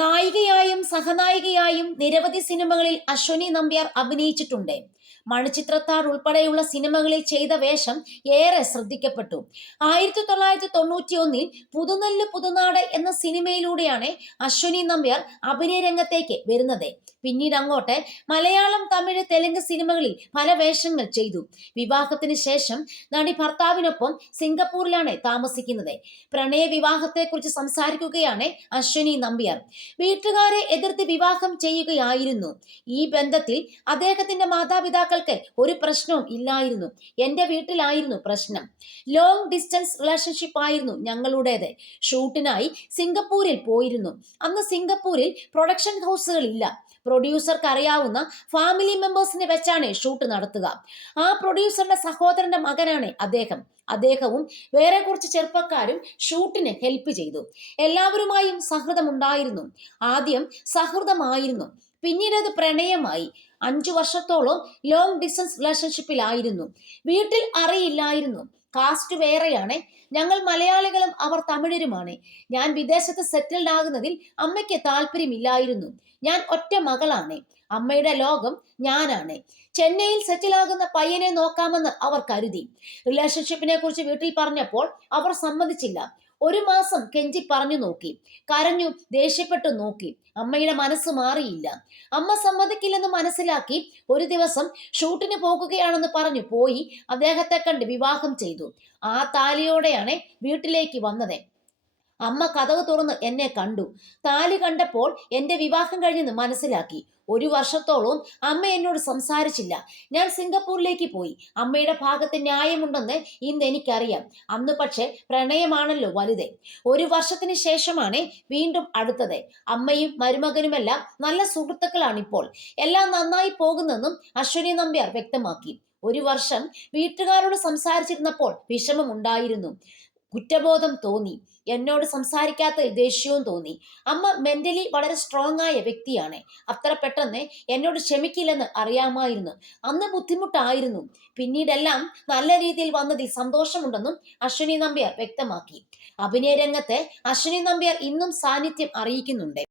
നായികയായും സഹനായികയായും നിരവധി സിനിമകളിൽ അശ്വനി നമ്പ്യാർ അഭിനയിച്ചിട്ടുണ്ട്. മണിച്ചിത്രത്താർ ഉൾപ്പെടെയുള്ള സിനിമകളിൽ ചെയ്ത വേഷം ഏറെ ശ്രദ്ധിക്കപ്പെട്ടു. ആയിരത്തി തൊള്ളായിരത്തി തൊണ്ണൂറ്റി ഒന്നിൽ പുതുനെല്ല് പുതുനാട് എന്ന സിനിമയിലൂടെയാണ് അശ്വനി നമ്പ്യാർ അഭിനയ രംഗത്തേക്ക് വരുന്നത്. പിന്നീട് അങ്ങോട്ട് മലയാളം തമിഴ് തെലുങ്ക് സിനിമകളിൽ പല വേഷങ്ങൾ ചെയ്തു. വിവാഹത്തിന് ശേഷം നടി ഭർത്താവിനൊപ്പം സിംഗപ്പൂരിലാണ് താമസിക്കുന്നത്. പ്രണയ വിവാഹത്തെക്കുറിച്ച് സംസാരിക്കുകയാണ് അശ്വനി നമ്പ്യാർ. വീട്ടുകാരെ എതിർത്ത് വിവാഹം ചെയ്യുകയായിരുന്നു. ഈ ബന്ധത്തിൽ അദ്ദേഹത്തിന്റെ മാതാപിതാക്കൾക്ക് ഒരു പ്രശ്നവും ഇല്ലായിരുന്നു. എന്റെ വീട്ടിലായിരുന്നു പ്രശ്നം. ലോങ് ഡിസ്റ്റൻസ് റിലേഷൻഷിപ്പ് ആയിരുന്നു ഞങ്ങളുടേത്. ഷൂട്ടിനായി സിംഗപ്പൂരിൽ പോയിരുന്നു. അന്ന് സിംഗപ്പൂരിൽ പ്രൊഡക്ഷൻ ഹൗസുകൾ ഇല്ല പ്രൊഡ്യൂസർക്ക് അറിയാവുന്ന ഫാമിലി മെമ്പേഴ്സിനെ വെച്ചാണ് ഷൂട്ട് നടത്തുക. ആ പ്രൊഡ്യൂസറുടെ സഹോദരന്റെ മകനാണ് അദ്ദേഹം. അദ്ദേഹവും വേറെ കുറച്ച് ചെറുപ്പക്കാരും ഷൂട്ടിന് ഹെൽപ്പ് ചെയ്തു. എല്ലാവരുമായും സഹൃദമുണ്ടായിരുന്നു. ആദ്യം സഹൃദമായിരുന്നു. പിന്നീട് അത് പ്രണയമായി. അഞ്ചു വർഷത്തോളം ലോങ് ഡിസ്റ്റൻസ് റിലേഷൻഷിപ്പിലായിരുന്നു വീട്ടിൽ അറിയില്ലായിരുന്നു. കാസ്റ്റ് വേറെയാണ്. ഞങ്ങൾ മലയാളികളും അവർ തമിഴരുമാണ്. ഞാൻ വിദേശത്ത് സെറ്റിൽഡ് ആകുന്നതിൽ അമ്മയ്ക്ക് താല്പര്യമില്ലായിരുന്നു. ഞാൻ ഒറ്റ മകളാണ്. അമ്മയുടെ ലോകം ഞാനാണ്. ചെന്നൈയിൽ സെറ്റിൽ ആകുന്ന പയ്യനെ നോക്കാമെന്ന് അവർ കരുതി. റിലേഷൻഷിപ്പിനെ കുറിച്ച് വീട്ടിൽ പറഞ്ഞപ്പോൾ അവർ സമ്മതിച്ചില്ല. ഒരു മാസം കെഞ്ചി പറഞ്ഞു നോക്കി. കരഞ്ഞു ദേഷ്യപ്പെട്ടു നോക്കി. അമ്മയുടെ മനസ്സ് മാറിയില്ല. അമ്മ സമ്മതിക്കില്ലെന്ന് മനസ്സിലാക്കി ഒരു ദിവസം ഷൂട്ടിന് പോകുകയാണെന്ന് പറഞ്ഞു പോയി. അദ്ദേഹത്തെ കണ്ട് വിവാഹം ചെയ്തു. ആ താലിയോടെയാണ് വീട്ടിലേക്ക് വന്നത്. അമ്മ കഥവ് തുറന്ന് എന്നെ കണ്ടു. താലി കണ്ടപ്പോൾ എന്റെ വിവാഹം കഴിഞ്ഞെന്ന് മനസ്സിലാക്കി. ഒരു വർഷത്തോളം അമ്മ എന്നോട് സംസാരിച്ചില്ല. ഞാൻ സിംഗപ്പൂരിലേക്ക് പോയി. അമ്മയുടെ ഭാഗത്ത് ന്യായമുണ്ടെന്ന് ഇന്ന് എനിക്കറിയാം. അന്ന് പക്ഷേ പ്രണയമാണല്ലോ വലുത്. ഒരു വർഷത്തിന് ശേഷമാണ് വീണ്ടും അടുത്തത്. അമ്മയും മരുമകനുമെല്ലാം നല്ല സുഹൃത്തുക്കളാണിപ്പോൾ. എല്ലാം നന്നായി പോകുന്നെന്നും അശ്വനി നമ്പ്യാർ വ്യക്തമാക്കി. ഒരു വർഷം വീട്ടുകാരോട് സംസാരിച്ചിരുന്നപ്പോൾ വിഷമമുണ്ടായിരുന്നു. കുറ്റബോധം തോന്നി. എന്നോട് സംസാരിക്കാത്ത ദേഷ്യവും തോന്നി. അമ്മ മെന്റലി വളരെ സ്ട്രോങ് ആയ വ്യക്തിയാണ്. അത്ര പെട്ടെന്ന് എന്നോട് ക്ഷമിക്കില്ലെന്ന് അറിയാമായിരുന്നു. അന്ന് ബുദ്ധിമുട്ടായിരുന്നു. പിന്നീടെല്ലാം നല്ല രീതിയിൽ വന്നതിൽ സന്തോഷമുണ്ടെന്നും അശ്വിനി നമ്പ്യാർ വ്യക്തമാക്കി. അഭിനയ രംഗത്ത് അശ്വിനി നമ്പ്യാർ ഇന്നും സാന്നിധ്യം അറിയിക്കുന്നുണ്ട്.